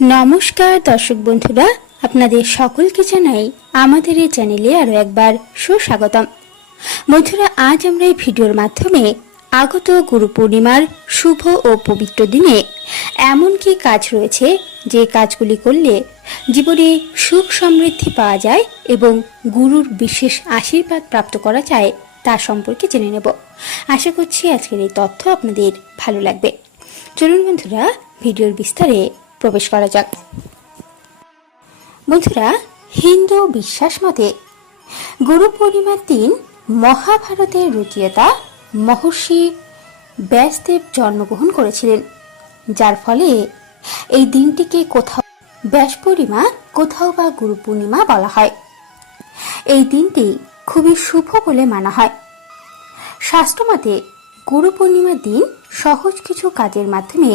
নমস্কার, দর্শক বন্ধুরা, আপনাদের সকলকে জানাই আমাদের এই চ্যানেলে আরও একবার সুস্বাগতম। বন্ধুরা, আজ আমরা এই ভিডিওর মাধ্যমে আগত গুরু পূর্ণিমার শুভ ও পবিত্র দিনে এমন কি কাজ রয়েছে যে কাজগুলি করলে জীবনে সুখ সমৃদ্ধি পাওয়া যায় এবং গুরুর বিশেষ আশীর্বাদ প্রাপ্ত করা যায় তা সম্পর্কে জেনে নেব। আশা করছি আজকের এই তথ্য আপনাদের ভালো লাগবে। চলুন বন্ধুরা, ভিডিওর বিস্তারে প্রবেশ করা যাক। বন্ধুরা, হিন্দু বিশ্বাস মতে গুরু পূর্ণিমার দিন মহাভারতের রচয়িতা মহর্ষি ব্যাসদেব জন্মগ্রহণ করেছিলেন। যার ফলে এই দিনটিকে কোথাও ব্যাস পূর্ণিমা, কোথাও বা গুরু পূর্ণিমা বলা হয়। এই দিনটি খুবই শুভ বলে মানা হয়। শাস্ত্রমতে গুরু পূর্ণিমার দিন সহজ কিছু কাজের মাধ্যমে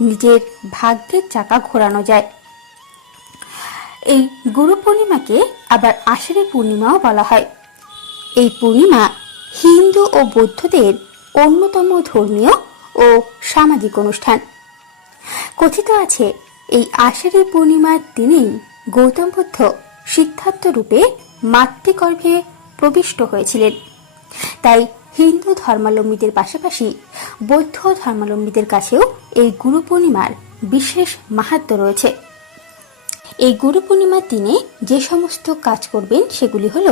নিজের ভাগ্যের চাকা ঘোরানো যায়। এই গুরু পূর্ণিমাকে আবার আষাঢ়ী পূর্ণিমাও বলা হয়। এই পূর্ণিমা হিন্দু ও বৌদ্ধদের অন্যতম ধর্মীয় ও সামাজিক অনুষ্ঠান। কথিত আছে, এই আষাঢ়ী পূর্ণিমার দিনেই গৌতম বুদ্ধ সিদ্ধার্থ রূপে মাতৃগর্ভে প্রবিষ্ট হয়েছিলেন। তাই হিন্দু ধর্মাবলম্বীদের পাশাপাশি বৌদ্ধ ধর্মাবলম্বীদের কাছেও এই গুরু পূর্ণিমার বিশেষ মাহাত্ম রয়েছে। এই গুরু পূর্ণিমার দিনে যে সমস্ত কাজ করবেন সেগুলি হল,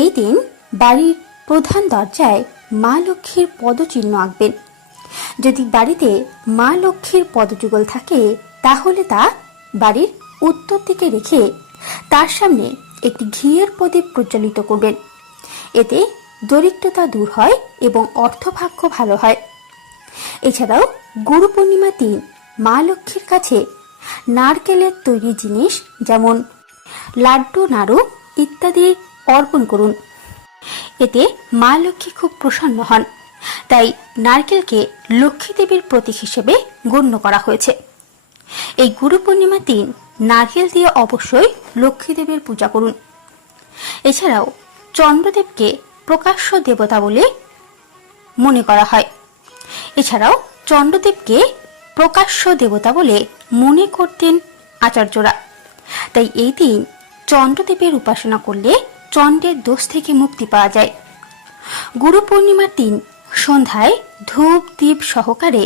এই দিন বাড়ির প্রধান দরজায় মা লক্ষ্মীর পদচিহ্ন আঁকবেন। যদি বাড়িতে মা লক্ষ্মীর পদযুগল থাকে, তাহলে তা বাড়ির উত্তর দিকে রেখে তার সামনে একটি ঘিয়ের প্রদীপ প্রজ্বলিত করবেন। এতে দরিদ্রতা দূর হয় এবং অর্থভাগ্য ভালো হয়। এছাড়াও গুরু পূর্ণিমার দিন মা লক্ষ্মীর কাছে নারকেলের তৈরি জিনিস যেমন লাড্ডু, নাড়ু ইত্যাদি অর্পণ করুন। এতে মা লক্ষ্মী খুব প্রসন্ন হন। তাই নারকেলকে লক্ষ্মী দেবীর প্রতীক হিসেবে গণ্য করা হয়েছে। এই গুরু পূর্ণিমার দিন নারকেল দিয়ে অবশ্যই লক্ষ্মী দেবীর পূজা করুন। এছাড়াও চন্দ্রদেবকে প্রকাশ্য দেবতা বলে মনে করা হয়। এছাড়াও চন্দ্রদেবকে প্রকাশ্য দেবতা বলে মনে করতেন আচার্যরা। তাই এই দিন চন্দ্রদেবের উপাসনা করলে চন্দ্রের দোষ থেকে মুক্তি পাওয়া যায়। গুরু পূর্ণিমার দিন সন্ধ্যায় ধূপ দ্বীপ সহকারে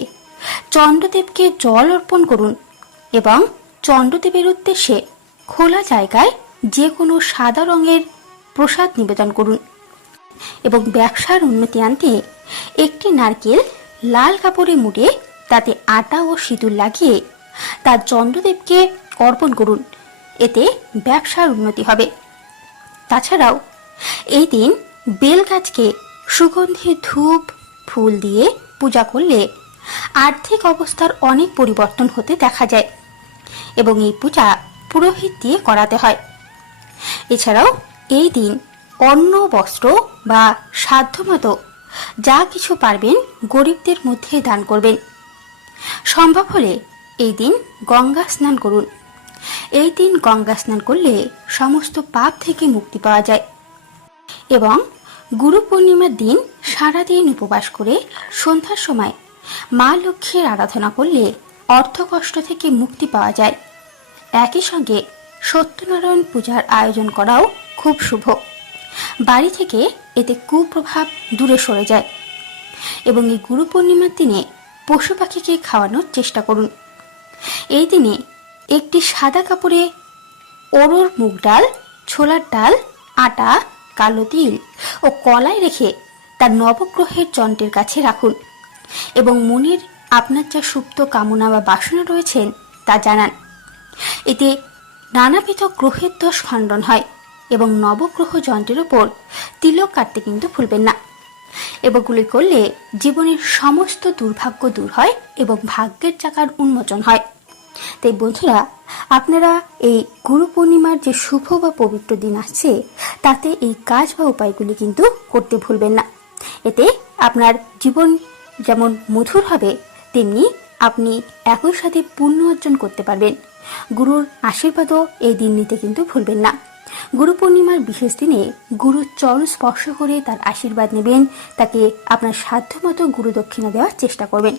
চন্দ্রদেবকে জল অর্পণ করুন এবং চন্দ্রদেবের উদ্দেশ্যে খোলা জায়গায় যে কোনো সাদা রঙের প্রসাদ নিবেদন করুন। এবং ব্যবসার উন্নতি আনতে একটি নারকেল লাল কাপড়ে মুড়ে তাতে আটা ও সিঁদুর লাগিয়ে তা চন্দ্রদেবকে অর্পণ করুন। এতে ব্যবসার উন্নতি হবে। তাছাড়াও এই দিন বেল গাছকে সুগন্ধি ধূপ, ফুল দিয়ে পূজা করলে আর্থিক অবস্থার অনেক পরিবর্তন হতে দেখা যায় এবং এই পূজা পুরোহিত দিয়ে করাতে হয়। এছাড়াও এই দিন অন্ন, বস্ত্র বা সাধ্যমতো যা কিছু পারবেন গরিবদের মধ্যে দান করবেন। সম্ভব হলে এই দিন গঙ্গা স্নান করুন। এই দিন গঙ্গা স্নান করলে সমস্ত পাপ থেকে মুক্তি পাওয়া যায় এবং গুরু পূর্ণিমার দিন সারাদিন উপবাস করে সন্ধ্যার সময় মা লক্ষ্মীর আরাধনা করলে অর্থকষ্ট থেকে মুক্তি পাওয়া যায়। একই সঙ্গে সত্যনারায়ণ পূজার আয়োজন করাও খুব শুভ। বাড়ি থেকে এতে কুপ্রভাব দূরে সরে যায় এবং এই গুরু পূর্ণিমার দিনে পশু পাখিকে খাওয়ানোর চেষ্টা করুন। এই দিনে একটি সাদা কাপড়ে ওরোর মুগ ডাল, ছোলার ডাল, আটা, কালো তিল ও কলায় রেখে তার নবগ্রহের যন্ত্রের কাছে রাখুন এবং মনের আপনার যা সুপ্ত কামনা বা বাসনা রয়েছেন তা জানান। এতে নানাবিধ গ্রহের দোষ খণ্ডন হয়। এবং নবগ্রহ যন্ত্রের ওপর তিলক কাটতে কিন্তু ভুলবেন না। এগুলি করলে জীবনের সমস্ত দুর্ভাগ্য দূর হয় এবং ভাগ্যের চাকার উন্মোচন হয়। তাই বন্ধুরা, আপনারা এই গুরু পূর্ণিমার যে শুভ বা পবিত্র দিন আসছে, তাতে এই কাজ বা উপায়গুলি কিন্তু করতে ভুলবেন না। এতে আপনার জীবন যেমন মধুর হবে, তেমনি আপনি একই সাথে পুণ্য অর্জন করতে পারবেন। গুরুর আশীর্বাদও এই দিন নিতে কিন্তু ভুলবেন না। গুরু পূর্ণিমার বিশেষ দিনে গুরুর চরণ স্পর্শ করে তার আশীর্বাদ নেবেন, তাকে আপনার সাধ্যমতো গুরু দক্ষিণা দেওয়ার চেষ্টা করবেন।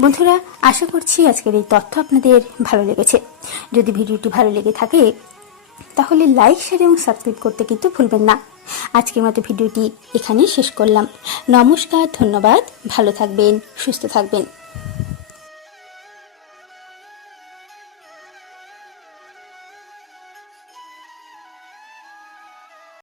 বন্ধুরা, আশা করছি আজকের এই তথ্য আপনাদের ভালো লেগেছে। যদি ভিডিওটি ভালো লেগে থাকে, তাহলে লাইক, শেয়ার এবং সাবস্ক্রাইব করতে কিন্তু ভুলবেন না। আজকের মতো ভিডিওটি এখানেই শেষ করলাম। নমস্কার, ধন্যবাদ, ভালো থাকবেন, সুস্থ থাকবেন।